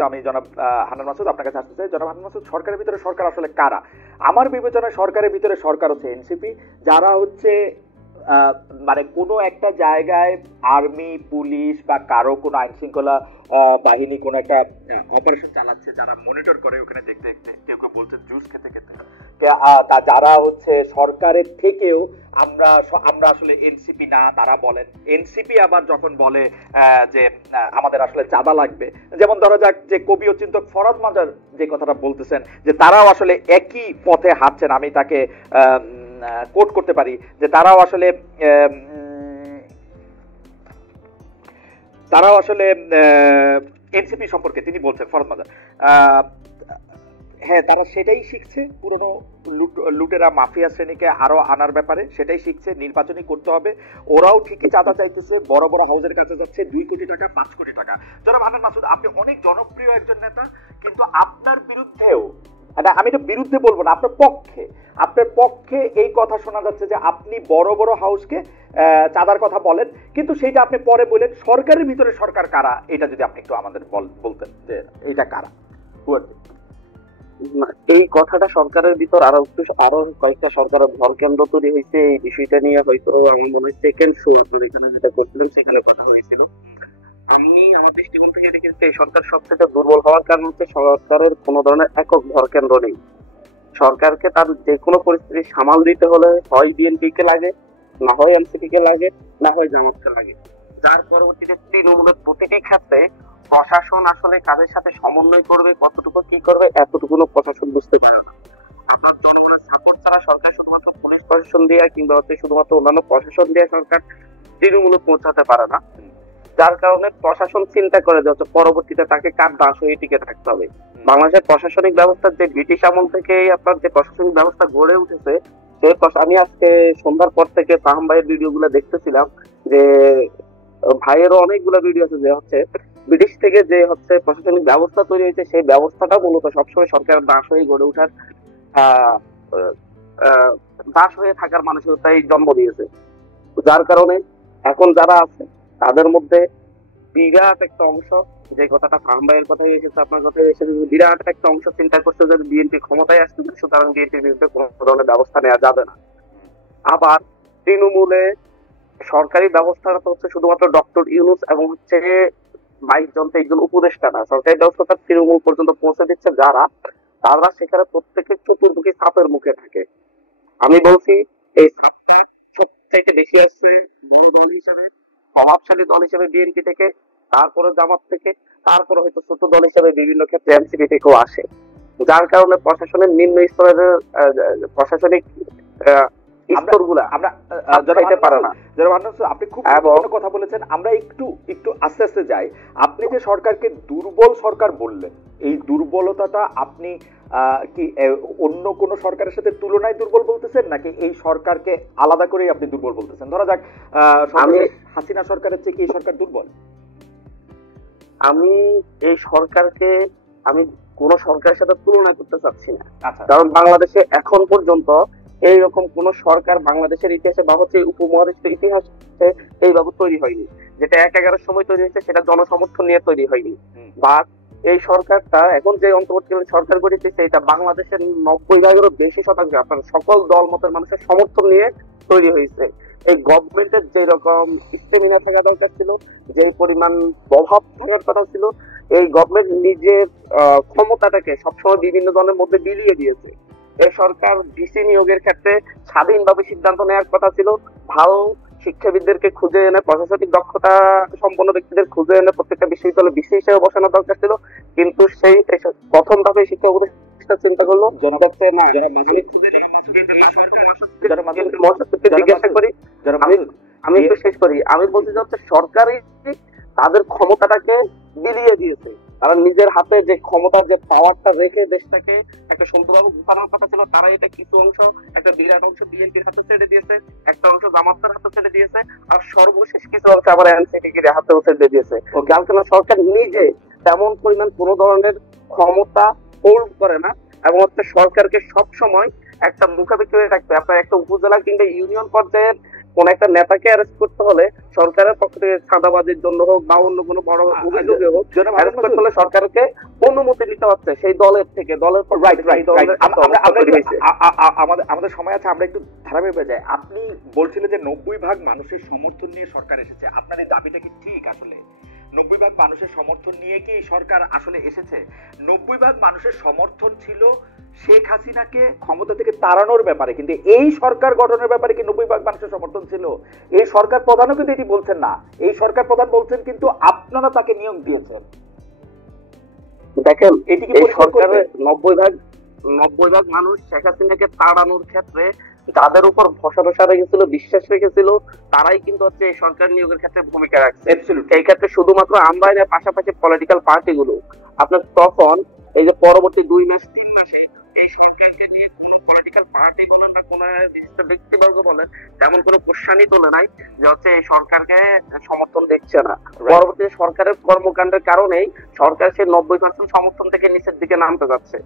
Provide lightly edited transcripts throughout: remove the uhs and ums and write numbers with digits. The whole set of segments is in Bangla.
কিন্তু আমি জনাব হান্নান মাসুদ আপনার কাছে আসতে চাই। জনাব হান্নান মাসুদ, সরকারের ভিতরে সরকার আসলে কারা? আমার বিবেচনায় সরকারের ভিতরে সরকার হচ্ছে এনসিপি, যারা হচ্ছে মানে কোনো একটা জায়গায় আর্মি, পুলিশ বা কারো কোনো আইন শৃঙ্খলা বাহিনী কোনো একটা অপারেশন চালাচ্ছে, যারা মনিটর করে ওখানে দেখতে দেখতে, কেউ কেউ বলছে জুস খেতে খেতে, যারা হচ্ছে সরকারের থেকেও আমরা আমরা আসলে এনসিপি না তারা বলেন এনসিপি, আবার যখন বলে যে আমাদের আসলে চাঁদা লাগবে, যেমন ধরো যাক যে কবি ও চিন্তক ফরাদ মাজার যে কথাটা বলতেছেন যে তারাও আসলে একই পথে হাঁটছেন, আমি তাকে কোট করতে পারি যে তারাও আসলে এনসিপি সম্পর্কে তিনি বলছেন ফরাদ মাজার, হ্যাঁ তারা সেটাই শিখছে, পুরনো লুটেরা মাফিয়া শ্রেণীকে আরো আনার ব্যাপারে সেটাই শিখছে, নির্বাচনই করতে হবে। ওরাও ঠিকই চাঁদা চাইতেছে, বড় বড় হাউসের কাছে যাচ্ছে 2 কোটি টাকা 5 কোটি টাকা। জনাব হান্নান মাসুদ, আপনি অনেক জনপ্রিয় একজন নেতা, কিন্তু আপনার বিরুদ্ধেও, আমি এটা বিরুদ্ধে বলবো না, আপনার পক্ষে এই কথা শোনা যাচ্ছে যে আপনি বড় বড় হাউসকে চাঁদার কথা বলেন, কিন্তু সেইটা আপনি পরে বলেন সরকারের ভিতরে সরকার কারা, এটা যদি আপনি একটু আমাদের বলতেন যে এটা কারা। এই কথাটা সরকারের ভিতর আরো কয়েকটা সরকারের ভর কেন্দ্র তৈরি হয়েছে, এই বিষয়টা নিয়ে হয়তো আমার মনে হয় সেকেন্ড শো আপনার এখানে যেটা করছিলেন সেখানে কথা হয়েছিল। আমি আমার দৃষ্টিকোণ থেকে দেখেছি এই সরকার সবথেকে দুর্বল হওয়ার কারণ হচ্ছে সরকারের কোনো ধরনের একক ভর কেন্দ্র নেই। সরকারকে তার যে কোনো পরিস্থিতি সামাল দিতে হলে হয় বিএনপি কে লাগে, না হয় এনসিপি কে লাগে, না হয় জামাতকে লাগে, যার পরবর্তীতে তৃণমূলের প্রতিটি ক্ষেত্রে প্রশাসন আসলে কাদের সাথে সমন্বয় করবে, কতটুকু কি করবে, এতটুকুনো প্রশাসন বুঝতে পারে না। আপনার জনগণের সাপোর্ট ছাড়া সরকার শুধুমাত্র পুলিশ প্রশাসন দিয়ে কিংবা হচ্ছে শুধুমাত্র অন্যান্য প্রশাসন দিয়ে সরকার তৃণমূলে পৌঁছাতে পারে না, যার কারণে প্রশাসন চিন্তা করে যে হচ্ছে পরবর্তীতে তাকে কার দাস হয়ে টিকে থাকতে হবে। বাংলাদেশের প্রশাসনিক ব্যবস্থা যে ব্রিটিশ আমল থেকে আপনার যে প্রশাসনিক ব্যবস্থা গড়ে উঠেছে, আমি আজকে সন্ধ্যার পর থেকে ফাহাম ভাইয়ের ভিডিও গুলা দেখতেছিলাম, যে ভাইয়েরও অনেকগুলো ভিডিও আছে যে হচ্ছে ব্রিটিশ থেকে যে হচ্ছে প্রশাসনিক ব্যবস্থা তৈরি হয়েছে, সেই ব্যবস্থাটা মূলত সবসময় সরকারের দাস হয়ে গড়ে ওঠার দাস হয়ে থাকার মানসিকতাই জন্ম দিয়েছে। যার কারণে এখন যারা আছে তাদের মধ্যে বিরাট একটা অংশ, যে কথাটা ফাহাম ভাইয়ের কথাই এসেছে, আপনার কথাই এসেছে, বিরাট একটা অংশ চিন্তা করছে যে বিএনপি ক্ষমতায় আসছে, সুতরাং বিএনপির বিরুদ্ধে কোনো ধরনের ব্যবস্থা নেওয়া যাবে না। আবার তৃণমূলে সরকারি ব্যবস্থাটা হচ্ছে শুধুমাত্র ডক্টর ইউনূস এবং হচ্ছে 22 জন 23 জন উপদেষ্টা না, সরকারি ব্যবস্থাটা তৃণমূল পর্যন্ত পৌঁছে দিচ্ছে যারা, তারা সেখানে প্রত্যেকের চতুর্মুখী চাপের মুখে থাকে। আমি বলছি এই চাপটা সবচাইতে বেশি আসছে বড় দল হিসেবে, প্রভাবশালী দল হিসেবে বিএনপি থেকে, তারপরে জামাত থেকে, তারপরে হয়তো ছোট দল হিসেবে বিভিন্ন ক্ষেত্রে এনসিপি থেকেও আসে। যার কারণে প্রশাসনের নিম্ন স্তরের প্রশাসনিক স্তরগুলা আমরা পারে না। আপনি খুব ভালো কথা বলেছেন। আমরা একটু আস্তে আস্তে যাই। আপনি যে সরকারকে দুর্বল সরকার বললেন, এই দুর্বলতাটা আপনি কি অন্য কোন সরকারের সাথে তুলনায় দুর্বল বলতেছেন, নাকি এই সরকারকে আলাদা করেই আপনি দুর্বল বলতেছেন? ধরা যাক হাসিনা সরকারের চেয়ে কি এই সরকার দুর্বল? আমি এই সরকারকে আমি কোন সরকারের সাথে তুলনা করতে চাচ্ছি না, কারণ বাংলাদেশে এখন পর্যন্ত এইরকম কোন সরকার বাংলাদেশের ইতিহাসে বা হচ্ছে উপমহাদেশের ইতিহাসে এইভাবে তৈরি হয়নি। যেটা 11 সময় তৈরি হয়েছে সেটা জনসমর্থন নিয়ে তৈরি হয়নি, বা এই সরকারটা এখন যে অন্তর্বর্তীকালীন সরকার গঠিতেছে এটা বাংলাদেশের 90%-এরও বেশি শতাংশ আপনার সকল দল মতের মানুষের সমর্থন নিয়ে তৈরি হয়েছে। এই গভর্নমেন্টের যে রকম স্টেমিনা থাকা দরকার ছিল, যে পরিমাণ প্রভাব থাকার কথা ছিল, এই গভর্নমেন্ট নিজের ক্ষমতাটাকে সবসময় বিভিন্ন দলের মধ্যে বিলিয়ে দিয়েছে। এই সরকার ডিসি নিয়োগের ক্ষেত্রে স্বাধীনভাবে সিদ্ধান্ত নেওয়ার কথা ছিল, ভালো শিক্ষাবিদদেরকে খুঁজে এনে, প্রশাসনিক দক্ষতা সম্পন্ন ব্যক্তিদের খুঁজে এনে প্রত্যেকটা বিশ্ববিদ্যালয় ডিসি হিসেবে বসানো দরকার ছিল, কিন্তু সেই প্রথম ধাপে শিক্ষা উপদেষ্টা চিন্তা করলো জিজ্ঞাসা করি, আমি একটু শেষ করি। আমি বলতে চাচ্ছি সরকারই তাদের ক্ষমতাটাকে বিলিয়ে দিয়েছে, তারা নিজের হাতে যে ক্ষমতার যে পাওয়ারটা রেখে দেশটাকে একটা সুন্দরভাবে গোছানোর কথা ছিল, তারা এটা কিছু অংশ, একটা বিরাট অংশ বিএনপির হাতে ছেড়ে দিয়েছে, একটা অংশ জামাতের হাতে ছেড়ে দিয়েছে, আর সর্বশেষ কিছু অংশ আবার এনসিপির হাতেও ছেড়ে দিয়েছে। যার কারণে সরকার নিজে তেমন পরিমাণ কোনো ধরনের ক্ষমতা হোল্ড করে না, এবং হচ্ছে সরকারকে সব সময় একটা মুখাপেক্ষি হয়ে রাখতে আপনার একটা উপজেলা কিংবা ইউনিয়ন পর্যায়ের কোন একটা নেতাকে অ্যারেস্ট করতে হলে সরকারের পক্ষ থেকে চাঁদাবাজির জন্য হোক বা অন্য কোনো বড় অভিযোগে হোক অ্যারেস্ট করতে হলে সরকারকে অনুমতি নিতে হচ্ছে সেই দলের থেকে, দলের পক্ষ রাইট থেকে। রাইট এই দলের রাইট একটা অবস্থা তৈরি হয়েছে। আমাদের সময় আছে, আমরা একটু ধারাবাহিক হয়ে যাই। আপনি বলছিলেন যে 90% মানুষের সমর্থন নিয়ে সরকার এসেছে, আপনার এই দাবিটা কি ঠিক? আসলে 90% মানুষের সমর্থন নিয়ে কি সরকার আসলে এসেছে? 90% মানুষের সমর্থন ছিল শেখ হাসিনাকে ক্ষমতা থেকে তাড়ানোর ব্যাপারে, কিন্তু এই সরকার গঠনের ব্যাপারে কি 90% মানুষের সমর্থন ছিল? এই সরকার প্রধানও কিন্তু এটি বলছেন না। এই সরকার প্রধান বলছেন কিন্তু আপনারা তাকে নিয়োগ দিয়েছেন। দেখেন, এটি কি এই পরিষ্কার সরকারের করবেন? 90% মানুষ শেখ হাসিনাকে তাড়ানোর ক্ষেত্রে যাদের উপর ভরসা রেখেছিল, বিশ্বাস রেখেছিল, তারাই কিন্তু হচ্ছে এই সরকার নিয়োগের ক্ষেত্রে ভূমিকা রাখছে। Absolutely. এই ক্ষেত্রে শুধুমাত্র আমরাই না, পাশাপাশি পলিটিক্যাল পার্টিগুলো। আপনার তখন এই যে পরবর্তী 2 মাস 3 মাসে এই সরকারকে নিয়ে কোনো পলিটিক্যাল পার্টি বলেন বা কোনো নির্দিষ্ট ব্যক্তিবর্গ বলেন তেমন কোনো প্রশ্নই তোলে নাই যে হচ্ছে এই সরকারকে সমর্থন দিচ্ছে না। পরবর্তী সরকারের কর্মকাণ্ডের কারণেই সরকার সে 90% সমর্থন থেকে নিচের দিকে নামতে যাচ্ছে।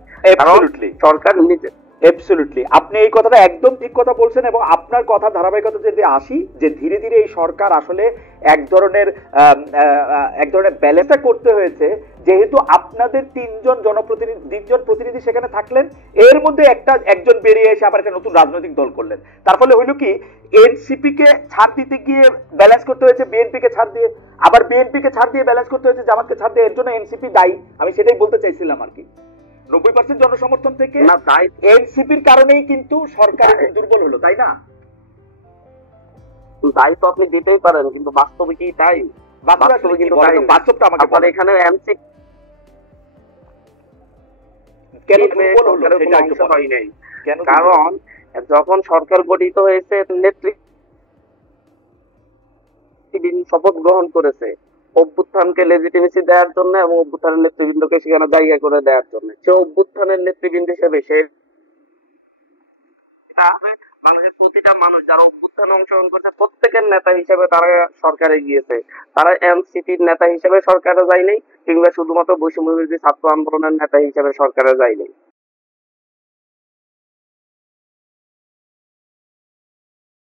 কারণ সরকার নিজে অ্যাবসলিউটলি আপনি এই কথাটা একদম ঠিক কথা বলছেন, এবং আপনার কথা ধারাবাহিকতা যদি আসি যে ধীরে ধীরে এই সরকার আসলে এক ধরনের ব্যালেন্সটা করতে হয়েছে, যেহেতু আপনাদের তিনজন প্রতিনিধি সেখানে থাকলেন, এর মধ্যে একজন বেরিয়ে এসে আবার একটা নতুন রাজনৈতিক দল করলেন। তার ফলে হইল কি, এনসিপি কে ছাড় দিতে গিয়ে ব্যালেন্স করতে হয়েছে বিএনপি কে ছাড় দিয়ে, আবার বিএনপি কে ছাড় দিয়ে ব্যালেন্স করতে হয়েছে জামাতকে ছাড় দিয়ে। এর জন্য এনসিপি দায়ী, আমি সেটাই বলতে চাইছিলাম আর কি। 90% জনসমর্থন থেকে এনসিপির কারণেই কিন্তু সরকার দুর্বল হলো, তাই না? দায়ী তো আপনি দিতেই পারেন, কিন্তু বাস্তবে কি তাই? বাস্তবে কিন্তু বাস্তবটা আমাকে আপনার এখানে এনসিপি কেন দুর্বল হলো সেটা একটু হয় নাই। কারণ যখন সরকার গঠিত হয়েছে, নেতৃবৃন্দ শপথ গ্রহণ করেছে অভ্যুত্থানকে লেজিটিমেসি দেওয়ার জন্য এবং অভ্যুত্থানের নেতৃবৃন্দকে সেখানে জায়গা করে দেওয়ার জন্য। সে অভ্যুত্থানের নেতৃবৃন্দ হিসেবে সে বাংলাদেশের প্রতিটা মানুষ যারা অভ্যুত্থানে অংশগ্রহণ করছে প্রত্যেকের নেতা হিসেবে তারা সরকারে গিয়েছে। তারা এনসিপির নেতা হিসেবে সরকারে যায়নি, কিংবা শুধুমাত্র বৈষম্য বিরোধী ছাত্র আন্দোলনের নেতা হিসেবে সরকারে যায়নি।